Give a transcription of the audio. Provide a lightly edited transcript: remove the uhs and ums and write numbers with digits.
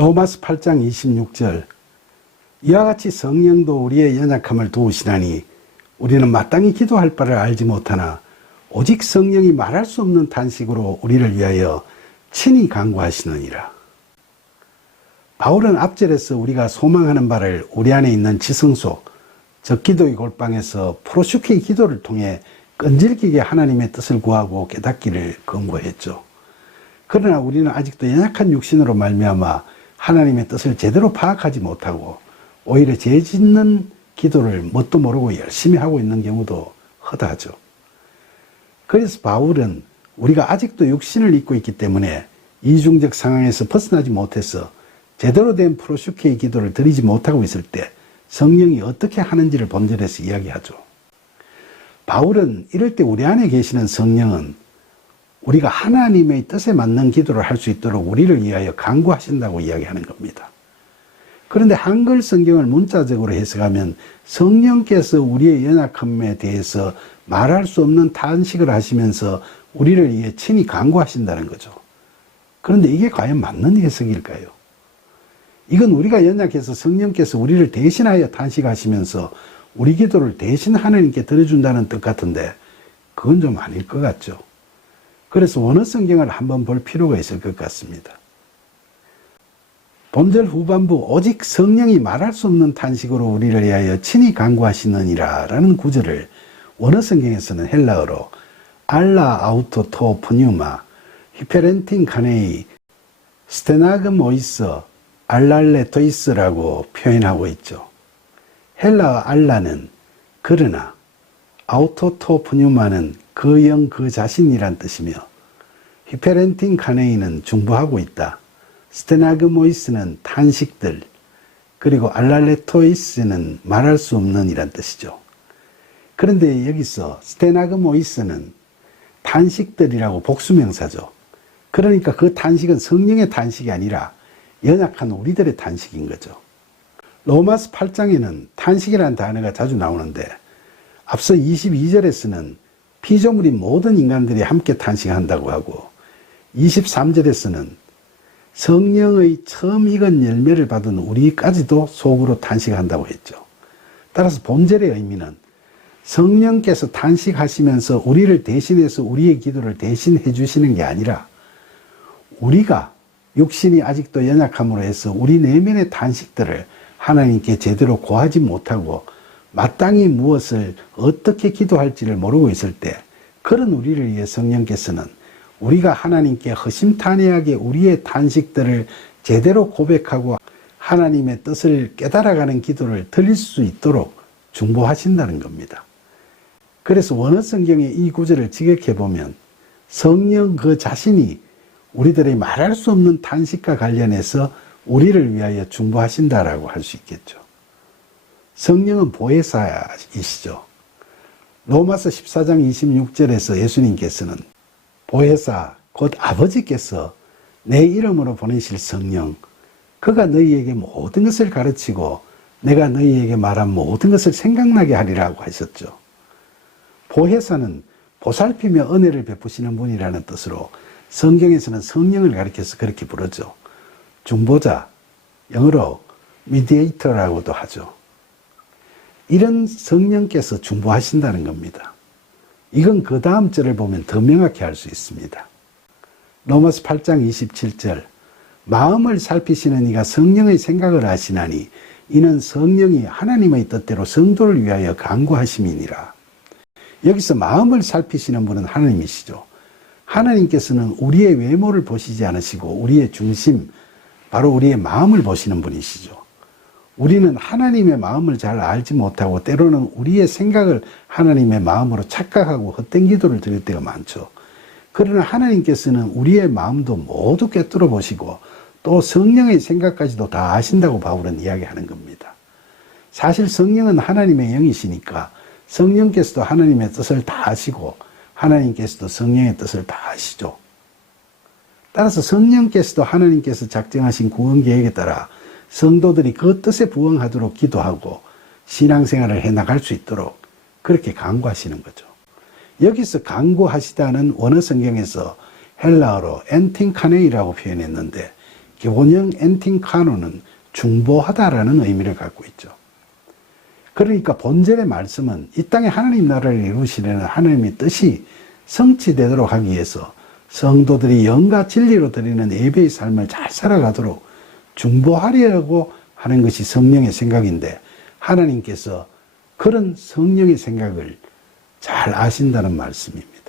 로마서 8장 26절 이와 같이 성령도 우리의 연약함을 도우시나니 우리는 마땅히 기도할 바를 알지 못하나 오직 성령이 말할 수 없는 탄식으로 우리를 위하여 친히 간구하시느니라. 바울은 앞절에서 우리가 소망하는 바를 우리 안에 있는 지성소, 즉 기도의 골방에서 프로슈케의 기도를 통해 끈질기게 하나님의 뜻을 구하고 깨닫기를 권고했죠. 그러나 우리는 아직도 연약한 육신으로 말미암아 하나님의 뜻을 제대로 파악하지 못하고 오히려 죄 짓는 기도를 뭣도 모르고 열심히 하고 있는 경우도 허다하죠. 그래서 바울은 우리가 아직도 육신을 입고 있기 때문에 이중적 상황에서 벗어나지 못해서 제대로 된 프로슈케의 기도를 드리지 못하고 있을 때 성령이 어떻게 하는지를 본절에서 이야기하죠. 바울은 이럴 때 우리 안에 계시는 성령은 우리가 하나님의 뜻에 맞는 기도를 할 수 있도록 우리를 위하여 간구하신다고 이야기하는 겁니다. 그런데 한글 성경을 문자적으로 해석하면 성령께서 우리의 연약함에 대해서 말할 수 없는 탄식을 하시면서 우리를 위해 친히 간구하신다는 거죠. 그런데 이게 과연 맞는 해석일까요? 이건 우리가 연약해서 성령께서 우리를 대신하여 탄식하시면서 우리 기도를 대신 하나님께 드려준다는 뜻 같은데 그건 좀 아닐 것 같죠. 그래서 원어 성경을 한번 볼 필요가 있을 것 같습니다. 본절 후반부 오직 성령이 말할 수 없는 탄식으로 우리를 위하여 친히 간구하시느니라 라는 구절을 원어 성경에서는 헬라어로 알라 아우토 토 푸뉴마 히페렌틴 카네이 스테나그모이스 알랄레토이스라고 표현하고 있죠. 헬라어 알라는 그러나, 아우토 토 푸뉴마는 그 영 그 자신이란 뜻이며 히페렌틴 카네이는 중보하고 있다. 스테나그모이스는 탄식들, 그리고 알랄레토이스는 말할 수 없는 이란 뜻이죠. 그런데 여기서 스테나그모이스는 탄식들이라고 복수명사죠. 그러니까 그 탄식은 성령의 탄식이 아니라 연약한 우리들의 탄식인 거죠. 로마서 8장에는 탄식이라는 단어가 자주 나오는데 앞서 22절에서는 피조물인 모든 인간들이 함께 탄식한다고 하고 23절에서는 성령의 처음 익은 열매를 받은 우리까지도 속으로 탄식한다고 했죠. 따라서 본절의 의미는 성령께서 탄식하시면서 우리를 대신해서 우리의 기도를 대신해 주시는 게 아니라 우리가 육신이 아직도 연약함으로 해서 우리 내면의 탄식들을 하나님께 제대로 고하지 못하고 마땅히 무엇을 어떻게 기도할지를 모르고 있을 때 그런 우리를 위해 성령께서는 우리가 하나님께 허심탄회하게 우리의 탄식들을 제대로 고백하고 하나님의 뜻을 깨달아가는 기도를 드릴 수 있도록 중보하신다는 겁니다. 그래서 원어 성경의 이 구절을 직역해 보면 성령 그 자신이 우리들의 말할 수 없는 탄식과 관련해서 우리를 위하여 중보하신다라고 할 수 있겠죠. 성령은 보혜사이시죠. 로마서 14장 26절에서 예수님께서는 보혜사 곧 아버지께서 내 이름으로 보내실 성령, 그가 너희에게 모든 것을 가르치고 내가 너희에게 말한 모든 것을 생각나게 하리라고 하셨죠. 보혜사는 보살피며 은혜를 베푸시는 분이라는 뜻으로 성경에서는 성령을 가리켜서 그렇게 부르죠. 중보자, 영어로 미디에이터라고도 하죠. 이런 성령께서 중보하신다는 겁니다. 이건 그 다음 절을 보면 더 명확히 알 수 있습니다. 로마서 8장 27절 마음을 살피시는 이가 성령의 생각을 아시나니 이는 성령이 하나님의 뜻대로 성도를 위하여 간구하심이니라. 여기서 마음을 살피시는 분은 하나님이시죠. 하나님께서는 우리의 외모를 보시지 않으시고 우리의 중심, 바로 우리의 마음을 보시는 분이시죠. 우리는 하나님의 마음을 잘 알지 못하고 때로는 우리의 생각을 하나님의 마음으로 착각하고 헛된 기도를 드릴 때가 많죠. 그러나 하나님께서는 우리의 마음도 모두 꿰뚫어 보시고 또 성령의 생각까지도 다 아신다고 바울은 이야기하는 겁니다. 사실 성령은 하나님의 영이시니까 성령께서도 하나님의 뜻을 다 아시고 하나님께서도 성령의 뜻을 다 아시죠. 따라서 성령께서도 하나님께서 작정하신 구원 계획에 따라 성도들이 그 뜻에 부응하도록 기도하고 신앙생활을 해나갈 수 있도록 그렇게 간구하시는 거죠. 여기서 간구하시다는 원어 성경에서 헬라어로 엔팅카네이라고 표현했는데 기본형 엔팅카노는 중보하다라는 의미를 갖고 있죠. 그러니까 본절의 말씀은 이 땅에 하나님 나라를 이루시려는 하나님의 뜻이 성취되도록 하기 위해서 성도들이 영과 진리로 드리는 예배의 삶을 잘 살아가도록 중보하려고 하는 것이 성령의 생각인데, 하나님께서 그런 성령의 생각을 잘 아신다는 말씀입니다.